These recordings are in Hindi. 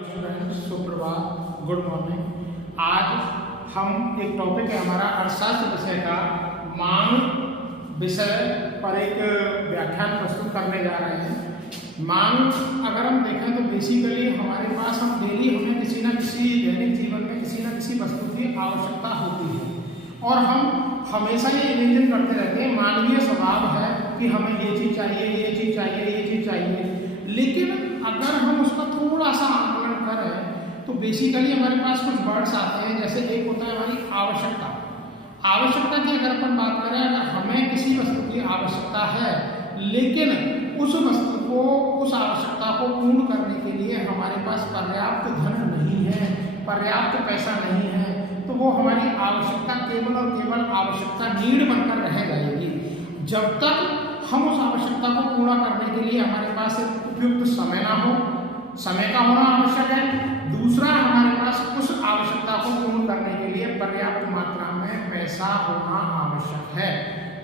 स्टूडेंट सुप्रभात, गुड मॉर्निंग। आज हम एक टॉपिक है हमारा अर्थशास्त्र विषय का मांग विषय पर एक व्याख्यान प्रस्तुत करने जा रहे हैं। मांग अगर हम देखें तो बेसिकली हमारे पास हम डेली हमें किसी न किसी दैनिक जीवन में किसी न किसी वस्तु की आवश्यकता होती है और हम हमेशा ये इमेजिन करते रहते हैं। मानवीय स्वभाव है कि हमें ये चीज़ चाहिए, ये चीज़ चाहिए, ये चीज़ चाहिए, लेकिन अगर हम उसका थोड़ा सा आकलन करें तो बेसिकली हमारे पास कुछ वर्ड्स आते हैं। जैसे एक होता है हमारी आवश्यकता। आवश्यकता की अगर अपन बात करें, अगर हमें किसी वस्तु की आवश्यकता है लेकिन उस वस्तु को, उस आवश्यकता को पूर्ण करने के लिए हमारे पास पर्याप्त धन नहीं है, पर्याप्त पैसा नहीं है, तो वो हमारी आवश्यकता केवल और केवल आवश्यकता नीड बनकर रह जाएगी। जब तक हम उस आवश्यकता को पूरा करने के लिए हमारे पास एक उपयुक्त समय ना हो, समय का होना आवश्यक है। दूसरा, हमारे पास उस आवश्यकता को पूर्ण करने के लिए पर्याप्त मात्रा में पैसा होना आवश्यक है।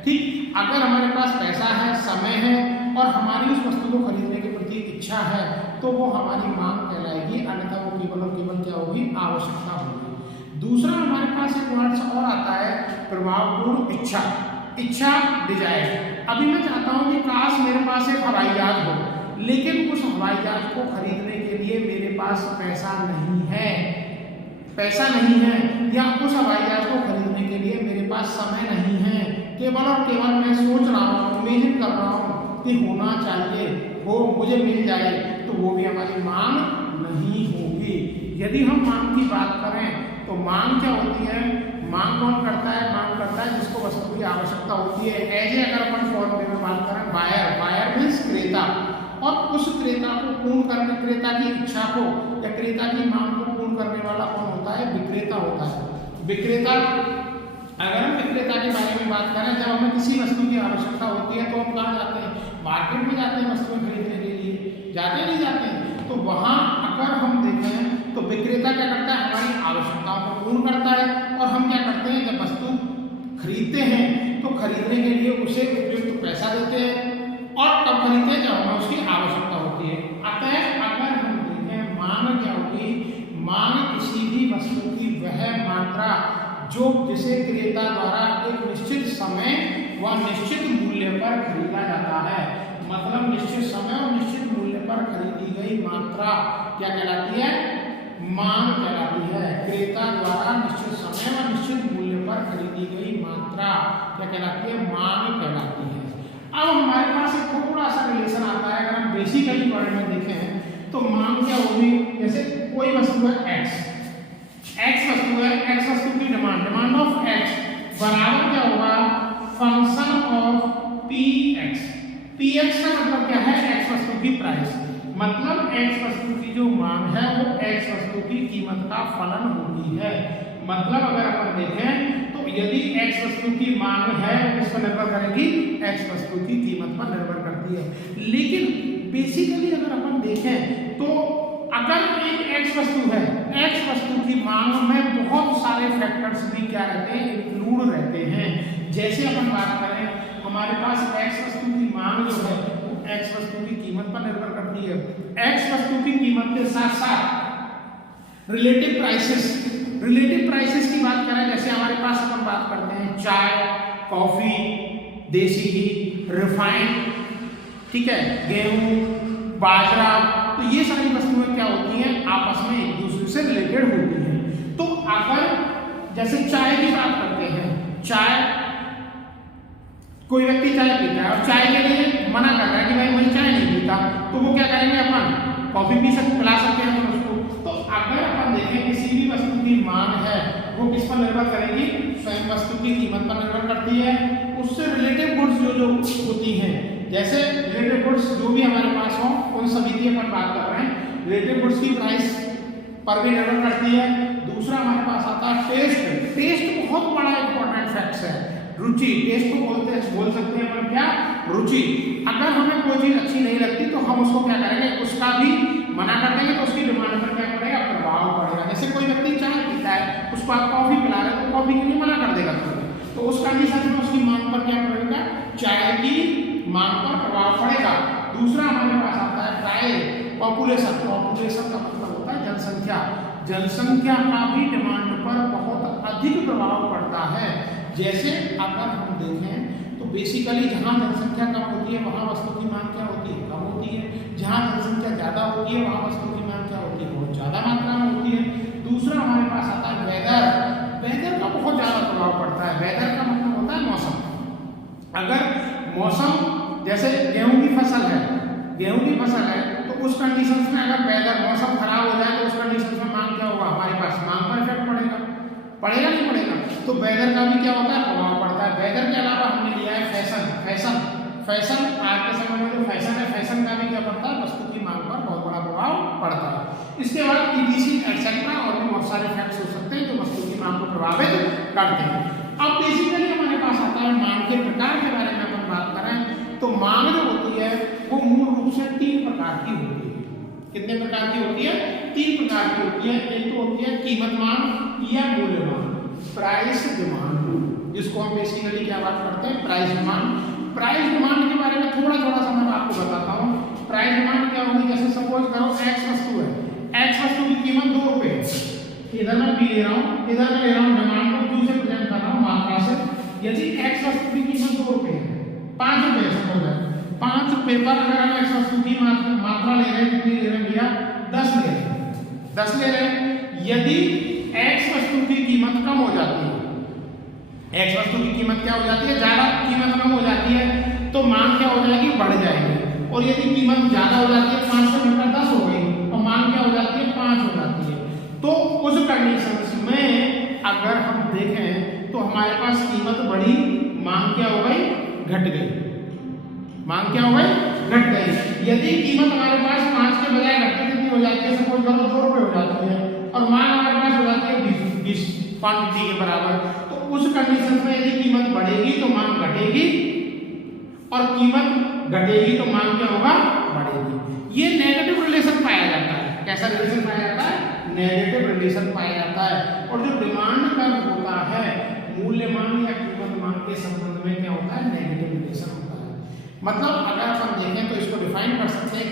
ठीक, अगर हमारे पास पैसा है, समय है और हमारी उस वस्तु को खरीदने के प्रति इच्छा है तो वो हमारी मांग कहलाएगी, अन्यथा वो केवल और केवल क्या होगी, आवश्यकता होगी। दूसरा, हमारे पास एक वर्ड और आता है प्रभावपूर्ण इच्छा, इच्छा डिजायर। अभी मैं चाहता हूँ कि काश मेरे पास एक हवाई जहाज हो, लेकिन उस हवाई जहाज को खरीदने के लिए मेरे पास पैसा नहीं है, पैसा नहीं है, या उस हवाई जहाज को खरीदने के लिए मेरे पास समय नहीं है। केवल और केवल मैं सोच रहा हूँ, इमेजिन कर रहा हूँ कि होना चाहिए, वो मुझे मिल जाए, तो वो भी हमारी मांग नहीं होगी। यदि हम मांग की बात करें तो मांग क्या होती है? मांग कौन करता है? मांग करता है जिसको वस्तु की आवश्यकता होती है। ऐसे अगर अपन फॉर्म में बात करें, बायर, बायर मीन्स क्रेता, और उस क्रेता को पूर्ण करने, क्रेता की इच्छा को या क्रेता की मांग को पूर्ण करने वाला कौन होता है? विक्रेता होता है। विक्रेता, अगर हम विक्रेता के बारे में बात करें, जब हमें किसी वस्तु की आवश्यकता होती है तो हम कहाँ जाते हैं? मार्केट में जाते हैं वस्तुएं खरीदने के लिए, जाते नहीं जाते हैं? तो वहाँ अगर हम देखें तो विक्रेता क्या करता है? हमारी आवश्यकताओं को पूर्ण करता है। और हम क्या करते हैं? जब वस्तु खरीदते हैं तो खरीदने के लिए उसे उपयुक्त पैसा देते हैं, और कब खरीदते हैं? जब हमें उसकी आवश्यकता होती है। अतः अगर हम देखें मांग क्या होगी? मांग किसी भी वस्तु की वह मात्रा जो जिसे क्रेता द्वारा एक निश्चित समय व निश्चित मूल्य पर खरीदा जाता है। मतलब निश्चित समय और निश्चित मूल्य पर खरीदी गई मात्रा क्या कहलाती है? मांग कहलाती है। क्रेता द्वारा निश्चित समय व निश्चित मूल्य पर खरीदी गई मात्रा क्या कहलाती है? मांग कहलाती है। अब हमारे पास एक थोड़ा सा रिलेशन आता है। अगर हम बेसिकली वर्ड में देखें तो मांग क्या होगी? जैसे कोई वस्तु है एक्स, एक्स वस्तु है, एक्स वस्तु की डिमांड, डिमांड ऑफ एक्स बराबर क्या होगा? Function of P x. P x का मतलब क्या है? एक्स वस्तु की प्राइस, मतलब एक्स वस्तु की जो मांग है वो एक्स वस्तु की कीमत का फलन होती है। मतलब अगर अपन देखें तो यदि एक्स वस्तु की मांग है वो किस पर निर्भर करेगी? एक्स वस्तु की कीमत पर निर्भर करती है। लेकिन बेसिकली अगर अपन देखें तो अगर एक एक्स वस्तु है, एक्स वस्तु की मांग में बहुत सारे फैक्टर्स भी क्या रहते हैं? इंक्लूड रहते हैं। जैसे अपन बात करें, हमारे पास एक्स वस्तु की मांग जो है वो एक्स वस्तु की कीमत पर निर्भर करती है। एक्स वस्तु की कीमत के साथ साथ रिलेटिव प्राइसेस, रिलेटिव प्राइसेस की बात करें, जैसे हमारे पास अपन बात करते हैं चाय, कॉफी, देसी घी, रिफाइंड, ठीक है, गेहूं, बाजरा, तो ये सारी वस्तुएं क्या होती हैं? आपस में एक दूसरे से रिलेटेड होती हैं। तो अगर जैसे चाय की बात करते हैं, चाय, कोई व्यक्ति चाय पीता है और चाय के लिए मना कर रहा है कि भाई मुझे चाय नहीं पीता, तो वो क्या करेंगे? अपन कॉफी पिला सकते हैं अपन उसको। तो अगर अपन देखें किसी भी वस्तु की मांग है वो किस पर निर्भर करेगी? स्वयं वस्तु की कीमत पर निर्भर करती है। उससे रिलेटिव गुड्स जो होती हैं, जैसे रिलेटिव गुड्स जो भी हमारे पास हो उन सभी की अपन बात कर रहे हैं, रिलेटिव गुड्स की प्राइस पर भी निर्भर करती है। दूसरा हमारे पास आता है टेस्ट। टेस्ट बहुत बड़ा इंपॉर्टेंट फैक्ट है। रुचि, टेस्ट को बोल सकते हैं अपन क्या? रुचि। अगर हमें कोई चीज अच्छी नहीं लगती तो हम उसको क्या करेंगे? उसका भी मना कर देंगे, तो उसकी डिमांड पर क्या पड़ेगा? प्रभाव पड़ेगा। जैसे कोई व्यक्ति चाय पीता है, उसको आप कॉफी पिला रहे हो तो कॉफी के लिए मना कर देगा, तो उस कंडीशन में उसकी मांग पर क्या पड़ेगा? चाय की मांग पर प्रभाव पड़ेगा। दूसरा हमारे पास आता है ट्रायल, पॉपुलेशन। पॉपुलेशन का मतलब होता है जनसंख्या का भी डिमांड पर बहुत अधिक प्रभाव पड़ता है। जैसे अगर हम देखें तो बेसिकली जहाँ जनसंख्या कम होती है वहाँ वस्तु की मांग क्या होती है, कम होती है। जहाँ जनसंख्या ज़्यादा होती है वहाँ वस्तु की मांग क्या होती है, बहुत ज़्यादा मात्रा में होती है। दूसरा हमारे पास आता है वेदर। वेदर का बहुत ज़्यादा प्रभाव पड़ता है। वेदर का मतलब होता है मौसम। अगर मौसम जैसे गेहूं की फसल है, गेहूं की फसल है तो उस कंडीशंस में अगर वेदर मौसम खराब हो जाए तो उस कंडीशंस में मांग क्या होगा, हमारे पास मांग पर इफेक्ट पड़ेगा, पड़ेगा नहीं पड़ेगा। तो वेदर का भी क्या होता है, प्रभाव पड़ता है। वेदर के अलावा हमने लिया है फैशन। फैशन फैशन आज के समय में जो फैशन है, फैशन का भी क्या पड़ता है, वस्तु की मांग पर बहुत बड़ा प्रभाव पड़ता है। इसके बाद ईडीसी एक्सेट्रा और भी बहुत सारे फैक्ट्स हो सकते हैं जो वस्तु की मांग को प्रभावित करते हैं। अब बेसिकली हमारे पास आता है मांग के प्रकार के बारे में अपन बात करें तो मांग जो होती है वो मूल रूप से 3 प्रकार की होती है। कितने प्रकार की होती है, 3 प्रकार की होती है। एक तो होती है कीमत मांग या मूल्य मांग, प्राइस डिमांड, जिसको हम बेसिकली क्या बात करते हैं, प्राइस डिमांड। प्राइस डिमांड के बारे में थोड़ा सा मैं आपको बताता हूँ। प्राइस डिमांड क्या होगी, जैसे सपोज करो एक्स वस्तु है, एक्स वस्तु की कीमत 2 रुपए है। इधर मैं पी ले रहा हूँ, इधर मैं ले रहा हूँ डिमांड को क्यू से प्रेजेंट कर रहा हूँ मात्रा से। यदि एक्स वस्तु की कीमत 2 रुपए है, 5 रुपए सपोज है, 5 रुपए पर अगर हम एक्स वस्तु की मात्रा ले रहे हैं, कितनी ले रहे हैं भैया, 10 ले रहे हैं, 10 ले रहे हैं। यदि एक्स वस्तु की कीमत कम हो जाती है, एक्स वस्तु की कीमत क्या हो जाती है, ज्यादा कीमत कम हो जाती है तो मांग क्या हो जाएगी, बढ़ जाएगी। और यदि कीमत ज्यादा हो जाती है, 5 से बढ़कर 10 हो गई और मांग क्या हो जाती है, 5 हो जाती है। तो उस कंडीशंस में अगर हम देखें तो हमारे पास कीमत बढ़ी, मांग क्या हो गई, घट गई। मांग क्या हो गई, घट गई। यदि कीमत हमारे पास 5 के बजाय घटकर कितनी हो जाती है, सपोज करो 2 रुपए हो जाती है और मांग हमारे पास हो जाती है 20 क्वांटिटी के बराबर, तो उस कंडीशन में यदि कीमत बढ़ेगी तो मांग घटेगी और कीमत घटेगी तो मांग क्या होगा, बढ़ेगी। ये नेगेटिव रिलेशन पाया जाता है। कैसा रिलेशन पाया जाता है, नेगेटिव रिलेशन पाया जाता है। और जो डिमांड कर्व होता है, मूल्य मांग या कीमत मांग के संबंध में क्या होता है, नेगेटिव रिलेशन होता है। मतलब अगर हम देखें तो इसको डिफाइन कर सकते हैं,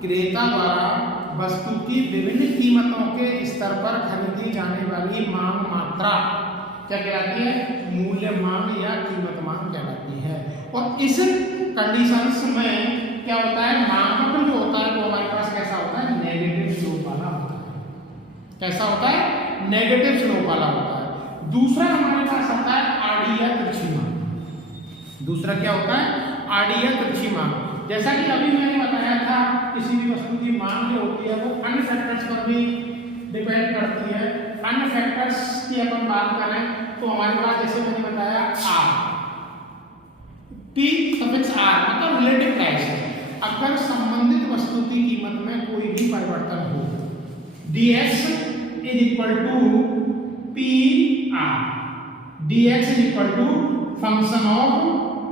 क्रेता द्वारा वस्तु की विभिन्न कीमतों के स्तर पर खरीदी जाने वाली मांग मात्रा क्या कहलाती है, मूल्य मांग या कीमत मांग कहलाती है। और इस कंडीशंस में क्या होता है, मांग जो होता है वो हमारे पास कैसा होता है, नेगेटिव स्लोप वाला होता है। कैसा होता है, नेगेटिव स्लोप वाला होता है। दूसरा हमारे पास आता है आड़ी या तिरछी मांग। दूसरा क्या होता है, आड़ी या तिरछी मांग। जैसा कि अभी मैंने बताया था, किसी भी वस्तु की मांग जो होती है वो अन्य फैक्टर्स पर भी डिपेंड करती है। अन्य फैक्टर्स की अपन बात करें तो हमारे पास जैसे मैंने बताया आर, पी सफिक्स आर मतलब रिलेटिव प्राइस है। अगर संबंधित वस्तु की कीमत में कोई भी परिवर्तन हो, dx is equal to P R, dx is equal to function of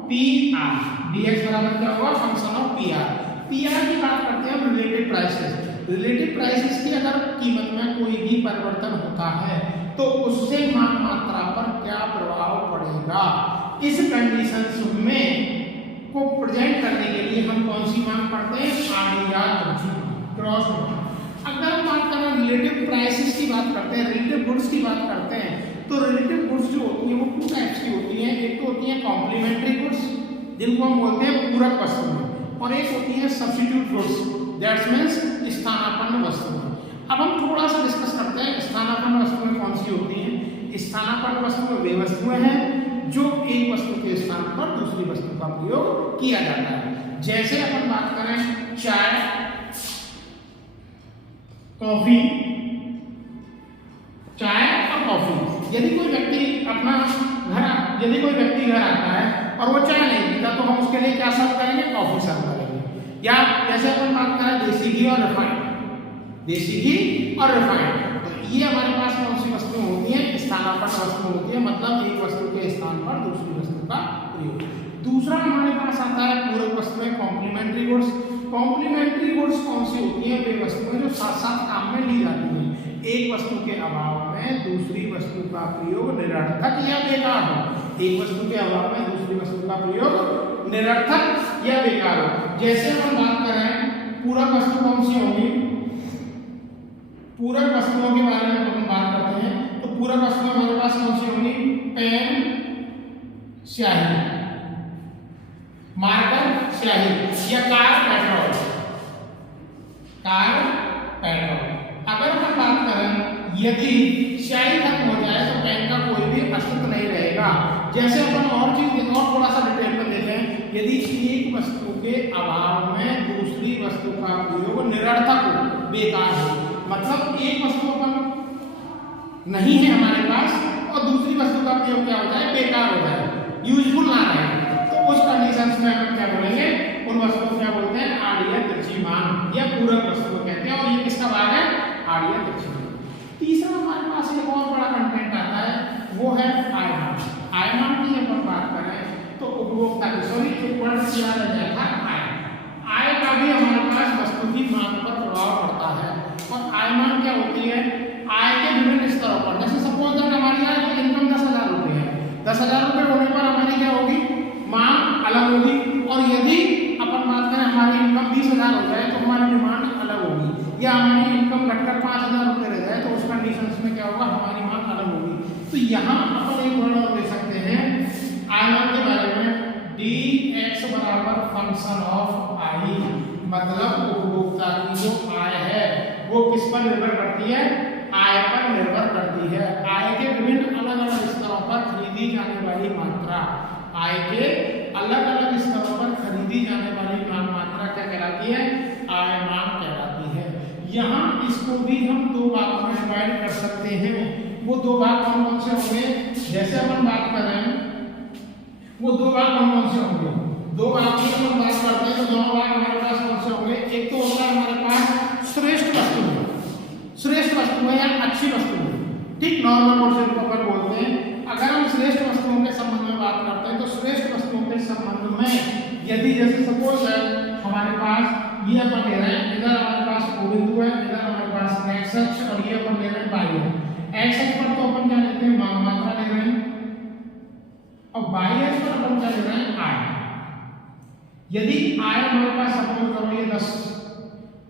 P R, dx बराबर क्या होगा, function of P R. P R की बात करते हैं हम रिलेटिव प्राइसेस। रिलेटिव प्राइसेस की अगर कीमत में कोई भी परिवर्तन होता है तो उससे मांग मात्रा पर क्या प्रभाव पड़ेगा। इस कंडीशंस में को प्रेजेंट करने के लिए हम कौन सी मांग पढ़ते हैं, आड़ी या तिरछी मांग, क्रॉस मांग। अगर हम बात करें रिलेटिव प्राइसेस की बात करते हैं, रिलेटिव गुड्स की बात करते हैं, तो रिलेटिव गुड्स जो होती है वो 2 टाइप्स की होती हैं। एक तो होती है कॉम्प्लीमेंट्री गुड्स जिनको हम बोलते हैं पूरक वस्तुएं, और एक होती है सब्स्टिट्यूट गुड्स दैट मींस स्थानापन्न वस्तुएं। अब हम थोड़ा सा डिस्कस करते हैं स्थानापन्न वस्तुएं कौन सी होती हैं। स्थानापन्न वस्तुएं वे वस्तुएं हैं जो एक वस्तु के स्थान पर दूसरी वस्तु का प्रयोग किया जाता है। जैसे अपन बात करें चाय, कॉफी, चाय और कॉफी। यदि कोई व्यक्ति घर आता है और वो चाय नहीं पीता तो हम उसके लिए क्या सर्व करेंगे, कॉफी सर्व करेंगे। या जैसे अपन बात करें देसी घी और रिफाइंड, देसी घी और रिफाइंड, तो ये हमारे पास कौन सी वस्तुएं होती हैं, स्थानापन्न वस्तु होती है, मतलब एक वस्तु के स्थान पर दूसरी वस्तु का प्रयोग। दूसरा हमारे पास आता है पूरक वस्तुएं, कॉम्प्लीमेंट्री गुड्स। कॉम्प्लीमेंट्री गुड्स कौन सी होती है, वे वस्तुएं जो साथ साथ काम में ली जाती हैं। एक वस्तु के अभाव में दूसरी वस्तु का प्रयोग निरर्थक या बेकार हो, एक वस्तु के अभाव में दूसरी वस्तु का प्रयोग निरर्थक या बेकार हो। जैसे हम बात करें पूरक वस्तु कौन सी होगी, पूरक वस्तुओं के बारे में हम बात करते हैं तो पूरक वस्तुएं हमारे पास कौन सी होंगी? पेन, स्याही, मार्कर, स्याही या कार, पेट्रोल। Car, petrol. अगर हम बात करें यदि स्याही खत्म हो जाए तो पेन का कोई भी अस्तित्व नहीं रहेगा। जैसे अपन और चीज और थोड़ा सा डिटेल में देखें, यदि एक वस्तु के अभाव में दूसरी वस्तु का प्रयोग निरर्थक हो, बेकार हो, मतलब एक वस्तु अपन नहीं है हमारे पास और दूसरी वस्तु का प्रयोग क्या होता है? बेकार हो जाए, यूजफुल ना रहे, तो उस कंडीशंस में हम क्या बोलेंगे? उन वस्तुओं को क्या बोलते हैं? आड़ीय तिरछी मान या पूरक वस्तु कहते हैं। और ये किसका भाग है? आड़ीय तिरछी मान। तीसरा हमारे पास एक और बड़ा कंटेंट आता है, वो है आयमान। आयमान की अपन बात करें तो उपभोक्ता की एक वर्ड किया जाता था आय। आय का भी हमारे पास वस्तु की मांग पर प्रभाव पड़ता है। और आयमान क्या होती है? आय के विभिन्न स्तरों पर। जैसे सपोज दैट हमारी आय की इनकम 10,000 रुपये है, 10,000 रुपये होने पर हमारी क्या होगी? मांग अलग होगी। और यदि अपन बात करें हमारी इनकम 20,000 हो जाए तो हमारी डिमांड अलग होगी, या हमारी इनकम घटकर 5,000 रुपये रह जाए तो उस कंडीशंस में क्या होगा? हमारी मांग अलग होगी। तो यहाँ अपन एक वर्ड और ले सकते हैं आयमान के बारे में, dx बराबर फंक्शन ऑफ आई, मतलब उपभोक्ता की जो आय है वो किस पर निर्भर करती है? आय पर निर्भर करती है। आय के विभिन्न अलग अलग स्तरों पर खरीदी जाने वाली मात्रा, आय के अलग अलग स्तरों पर खरीदी जाने वाली मात्रा क्या कहलाती है? आयमान कहलाती है। यहाँ इसको भी हम दो भागों में डिवाइड कर सकते हैं। वो दो भाग कौन कौन से होंगे? जैसे अपन बात कर रहे हैं वो दो भाग कौन कौन से होंगे? दो भाग की अपन बात करते हैं तो दोनों भाग हमारे पास कौन से होंगे? एक तो होता है हमारे पास श्रेष्ठ वस्तु है, श्रेष्ठ वस्तु है या अच्छी वस्तु है, ठीक, नॉर्मल पोर्शन को अपन बोलते हैं। अगर हम श्रेष्ठ वस्तुओं के संबंध में बात करते हैं तो श्रेष्ठ वस्तुओं के संबंध में यदि जैसे सपोज है हमारे पास ये अपन ले रहे हैं, इधर हमारे पास O बिंदु है, इधर हमारे पास x अक्ष और ये अपन ले रहे हैं y है। x अक्ष पर तो अपन क्या लेते हैं? मात्रा ले रहे हैं और y अक्ष पर अपन क्या ले रहे हैं? आय। यदि आय हमारे पास सपोज करो ये 10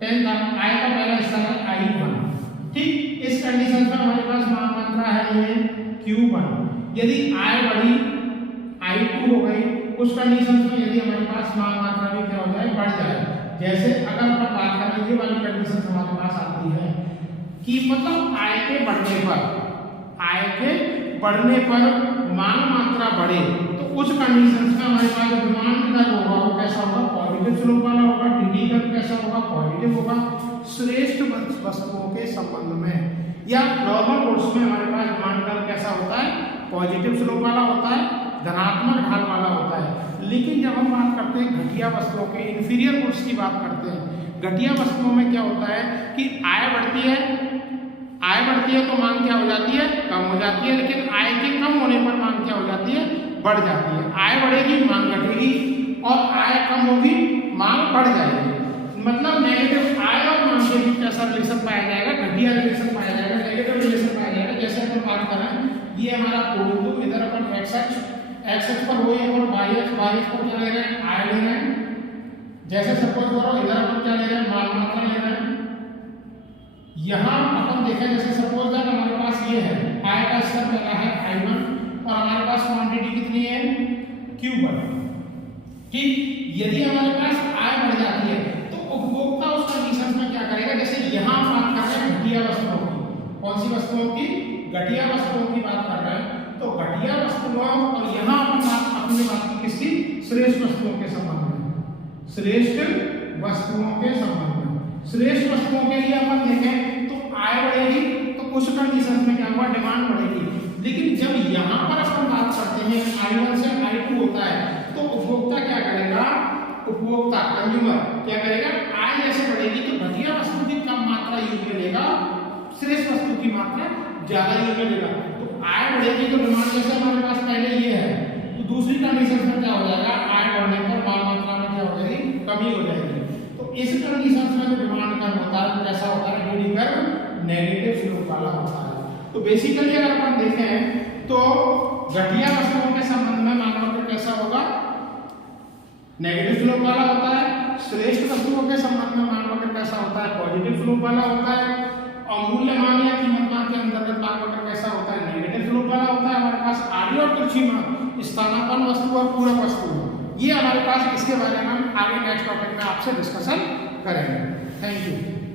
आय का पहला हिस्सा है I1, ठीक, इस कंडीशन में हमारे पास मात्रा है ये Q1। यदि आय बढ़ी I2 हो गई, उस कंडीशन में यदि हमारे पास मात्रा भी क्या हो जाए? बढ़ जाए। जैसे अगर अपन बात करें ये वाली कंडीशन हमारे पास आती है कि मतलब आय के बढ़ने पर मांग मात्रा बढ़े तो उस कंडीशन में हमारे पास डिमांड का होगा वो कैसा होगा? पॉजिटिव स्लोप वाला होगा। डी का कैसा होगा? पॉजिटिव होगा। श्रेष्ठ वस्तुओं के संबंध में या नॉर्मल कोर्स में हमारे पास डिमांड कर्व कैसा होता है? पॉजिटिव स्लोप वाला होता है, धनात्मक ढाल वाला होता है। लेकिन जब हम बात करते हैं घटिया वस्तुओं के, इंफीरियर गुड्स की बात करते हैं, घटिया वस्तुओं में क्या होता है कि आय बढ़ती है तो मांग क्या हो जाती है? कम हो जाती है। लेकिन आय के कम होने पर मांग क्या हो जाती है? बढ़ जाती है। आय बढ़ेगी, मांग घटेगी, और आय कम होगी, मांग बढ़ जाएगी। मतलब नेगेटिव आय और मांग के बीच कैसा रिलेशन पाया जाएगा? घटिया रिलेशन पाया जाएगा, नेगेटिव रिलेशन पाया जाएगा। जैसे अपन बात करें ये हमारा O बिंदु, इधर अपन x अक्ष पर हो, अपन y अक्ष पर क्या ले रहे हैं? आय ले रहे हैं। जैसे सपोज करो इधर अपन क्या ले रहे हैं? मात्रा ले रहे हैं। यहाँ अपन देखें जैसे सपोज दैट हमारे पास ये है आय का स्तर पहला है I1 और हमारे पास क्वांटिटी कितनी है? Q1, ठीक। यदि हमारे पास आय बढ़ जाती है तो उपभोक्ता उस कंडीशन में क्या करेगा? जैसे यहाँ बात कर रहे हैं घटिया वस्तुओं की, कौन सी वस्तुओं की? घटिया वस्तुओं की बात कर रहे हैं। तो घटिया वस्तुओं और यहाँ अपनी बात की किसकी? श्रेष्ठ वस्तुओं के संबंध में, श्रेष्ठ वस्तुओं के संबंध में। श्रेष्ठ वस्तुओं के लिए अपन देखें तो आय बढ़ेगी तो उस कंडीशन में क्या होगा? डिमांड बढ़ेगी। लेकिन जब यहाँ पर अपन बात करते हैं I1 से I2 होता है तो उपभोक्ता क्या करेगा? उपभोक्ता कंज्यूमर क्या करेगा? आय जैसे बढ़ेगी तो घटिया वस्तु की कम मात्रा यूज में लेगा, श्रेष्ठ वस्तु की मात्रा ज्यादा यूज में लेगा। तो आय बढ़ेगी तो डिमांड जैसे हमारे पास पहले ये है तो दूसरी कंडीशन में क्या हो जाएगा? आय बढ़ने पर माल मात्रा में क्या हो जाएगी? कमी हो जाएगी। तो इस कंडीशन में जो डिमांड कर्व होता है कैसा होता है? डी कर्व नेगेटिव स्लोप वाला होता है। तो बेसिकली अगर अपन देखें तो घटिया वस्तुओं के संबंध में मानव कर्व कैसा होगा? नेगेटिव स्लोप वाला होता है। श्रेष्ठ वस्तुओं के संबंध में मानव कर्व कैसा होता है? पॉजिटिव स्लोप वाला होता है। और मूल्यमान या कीमतमान के अंतर्गत भाग वक्र कैसा होता है, नेगेटिव स्लोप वाला होता है। हमारे पास आड़ी और तिरछी में स्थानापन्न वस्तु और पूरक वस्तु, ये हमारे पास, इसके बारे में हम आगे नेक्स्ट टॉपिक में आपसे डिस्कशन करेंगे। Thank you.